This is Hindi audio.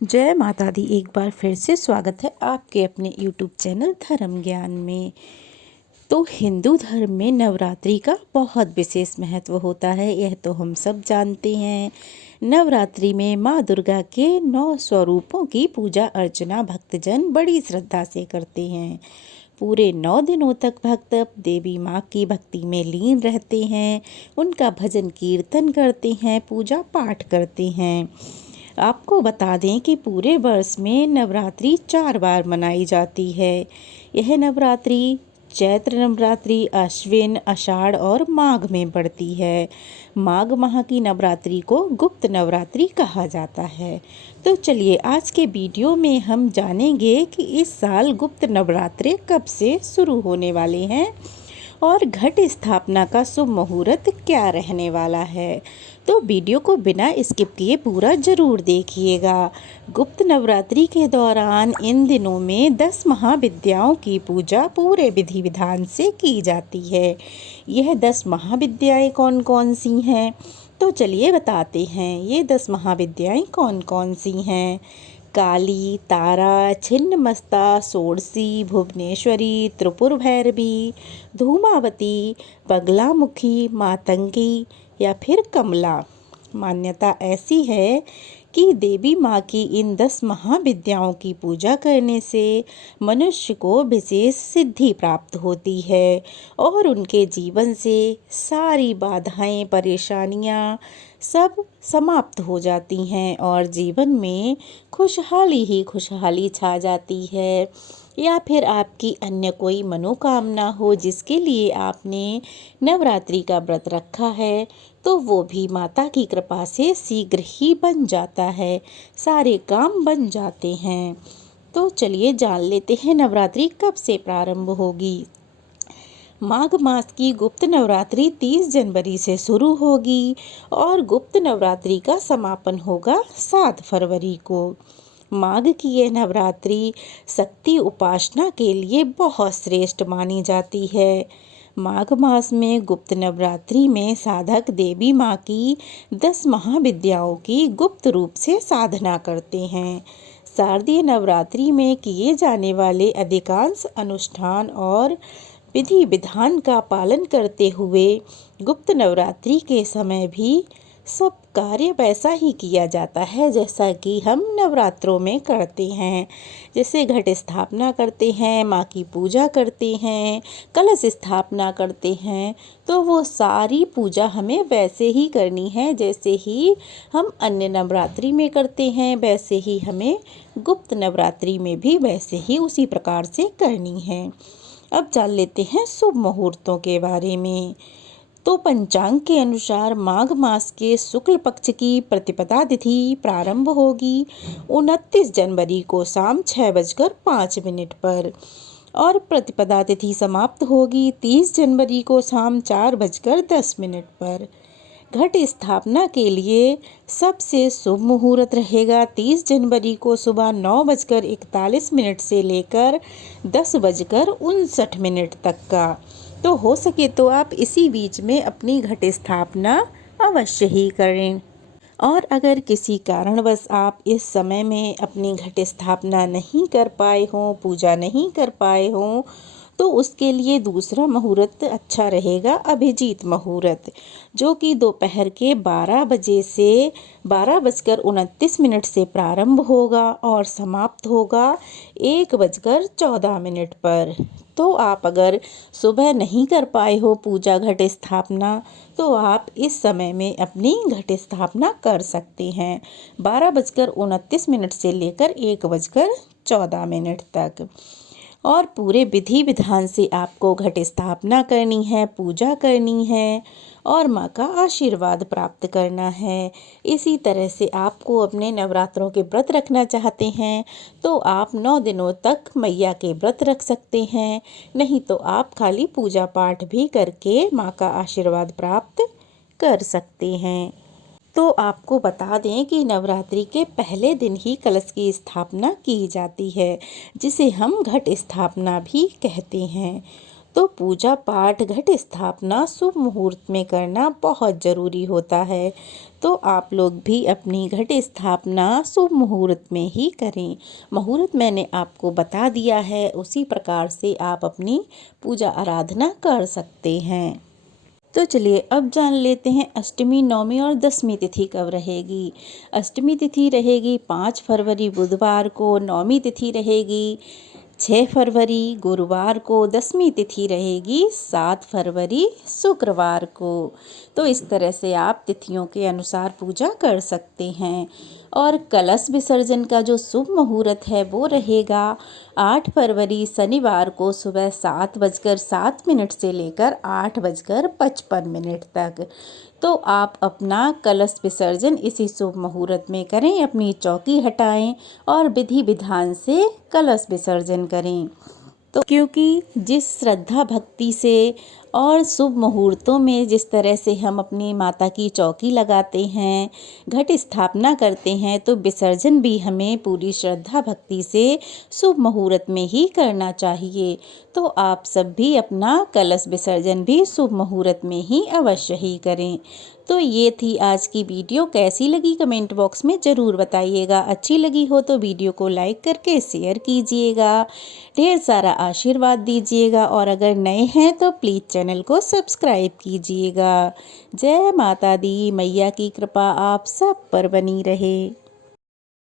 जय माता दी। एक बार फिर से स्वागत है आपके अपने YouTube चैनल धर्म ज्ञान में। तो हिंदू धर्म में नवरात्रि का बहुत विशेष महत्व होता है, यह तो हम सब जानते हैं। नवरात्रि में माँ दुर्गा के 9 स्वरूपों की पूजा अर्चना भक्तजन बड़ी श्रद्धा से करते हैं। पूरे 9 दिनों तक भक्त देवी माँ की भक्ति में लीन रहते हैं, उनका भजन कीर्तन करते हैं, पूजा पाठ करते हैं। आपको बता दें कि पूरे वर्ष में नवरात्रि 4 बार मनाई जाती है। यह नवरात्रि चैत्र नवरात्रि, अश्विन, आषाढ़ और माघ में पड़ती है। माघ माह की नवरात्रि को गुप्त नवरात्रि कहा जाता है। तो चलिए आज के वीडियो में हम जानेंगे कि इस साल गुप्त नवरात्रे कब से शुरू होने वाले हैं और घट स्थापना का शुभ मुहूर्त क्या रहने वाला है। तो वीडियो को बिना स्किप किए पूरा ज़रूर देखिएगा। गुप्त नवरात्रि के दौरान इन दिनों में 10 महाविद्याओं की पूजा पूरे विधि विधान से की जाती है। यह 10 महाविद्याएं कौन कौन सी हैं? तो चलिए बताते हैं ये 10 महाविद्याएं कौन कौन सी हैं। काली, तारा, छिन्नमस्ता, षोडशी, भुवनेश्वरी, त्रिपुर भैरवी, धूमावती, बगलामुखी, मातंगी या फिर कमला। मान्यता ऐसी है कि देवी माँ की इन 10 महाविद्याओं की पूजा करने से मनुष्य को विशेष सिद्धि प्राप्त होती है और उनके जीवन से सारी बाधाएं, परेशानियां सब समाप्त हो जाती हैं और जीवन में खुशहाली ही खुशहाली छा जाती है। या फिर आपकी अन्य कोई मनोकामना हो जिसके लिए आपने नवरात्रि का व्रत रखा है, तो वो भी माता की कृपा से शीघ्र ही बन जाता है, सारे काम बन जाते हैं। तो चलिए जान लेते हैं नवरात्रि कब से प्रारंभ होगी। माघ मास की गुप्त नवरात्रि 30 जनवरी से शुरू होगी और गुप्त नवरात्रि का समापन होगा 7 फरवरी को। माघ की यह नवरात्रि शक्ति उपासना के लिए बहुत श्रेष्ठ मानी जाती है। माघ मास में गुप्त नवरात्रि में साधक देवी माँ की 10 महाविद्याओं की गुप्त रूप से साधना करते हैं। शारदीय नवरात्रि में किए जाने वाले अधिकांश अनुष्ठान और विधि विधान का पालन करते हुए गुप्त नवरात्रि के समय भी सब कार्य वैसा ही किया जाता है जैसा कि हम नवरात्रों में करते हैं। जैसे घट स्थापना करते हैं, माँ की पूजा करते हैं, कलश स्थापना करते हैं, तो वो सारी पूजा हमें वैसे ही करनी है जैसे ही हम अन्य नवरात्रि में करते हैं, वैसे ही हमें गुप्त नवरात्रि में भी वैसे ही उसी प्रकार से करनी है। अब जान लेते हैं शुभ मुहूर्तों के बारे में। तो पंचांग के अनुसार माघ मास के शुक्ल पक्ष की प्रतिपदा तिथि प्रारंभ होगी 29 जनवरी को शाम 6:05 पर और प्रतिपदा तिथि समाप्त होगी 30 जनवरी को शाम 4:10 पर। घट स्थापना के लिए सबसे शुभ मुहूर्त रहेगा 30 जनवरी को सुबह 9:41 से लेकर 10:59 तक का। तो हो सके तो आप इसी बीच में अपनी घट स्थापना अवश्य ही करें। और अगर किसी कारणवश आप इस समय में अपनी घट स्थापना नहीं कर पाए हों, पूजा नहीं कर पाए हों, तो उसके लिए दूसरा मुहूर्त अच्छा रहेगा, अभिजीत मुहूर्त, जो कि दोपहर के 12 बजे से 12:29 से प्रारंभ होगा और समाप्त होगा 1:14 पर। तो आप अगर सुबह नहीं कर पाए हो पूजा घट स्थापना, तो आप इस समय में अपनी घट स्थापना कर सकते हैं 12:29 से लेकर 1:14 तक। और पूरे विधि विधान से आपको घट स्थापना करनी है, पूजा करनी है और माँ का आशीर्वाद प्राप्त करना है। इसी तरह से आपको अपने नवरात्रों के व्रत रखना चाहते हैं तो आप 9 दिनों तक मैया के व्रत रख सकते हैं, नहीं तो आप खाली पूजा पाठ भी करके माँ का आशीर्वाद प्राप्त कर सकते हैं। तो आपको बता दें कि नवरात्रि के पहले दिन ही कलश की स्थापना की जाती है, जिसे हम घट स्थापना भी कहते हैं। तो पूजा पाठ घट स्थापना शुभ मुहूर्त में करना बहुत ज़रूरी होता है। तो आप लोग भी अपनी घट स्थापना शुभ मुहूर्त में ही करें। मुहूर्त मैंने आपको बता दिया है, उसी प्रकार से आप अपनी पूजा आराधना कर सकते हैं। तो चलिए अब जान लेते हैं अष्टमी, नवमी और दसवीं तिथि कब रहेगी। अष्टमी तिथि रहेगी 5 फरवरी बुधवार को, नवमी तिथि रहेगी 6 फरवरी गुरुवार को, दसवीं तिथि रहेगी 7 फरवरी शुक्रवार को। तो इस तरह से आप तिथियों के अनुसार पूजा कर सकते हैं। और कलश विसर्जन का जो शुभ मुहूर्त है वो रहेगा 8 फरवरी शनिवार को सुबह 7:07 से लेकर 8:55 तक। तो आप अपना कलश विसर्जन इसी शुभ मुहूर्त में करें, अपनी चौकी हटाएं और विधि विधान से कलश विसर्जन करें। तो क्योंकि जिस श्रद्धा भक्ति से और शुभ मुहूर्तों में जिस तरह से हम अपनी माता की चौकी लगाते हैं, घट स्थापना करते हैं, तो विसर्जन भी हमें पूरी श्रद्धा भक्ति से शुभ मुहूर्त में ही करना चाहिए। तो आप सब भी अपना कलश विसर्जन भी शुभ मुहूर्त में ही अवश्य ही करें। तो ये थी आज की वीडियो, कैसी लगी कमेंट बॉक्स में ज़रूर बताइएगा। अच्छी लगी हो तो वीडियो को लाइक करके शेयर कीजिएगा, ढेर सारा आशीर्वाद दीजिएगा और अगर नए हैं तो प्लीज़ चैनल को सब्सक्राइब कीजिएगा। जय माता दी, मैया की कृपा आप सब पर बनी रहे।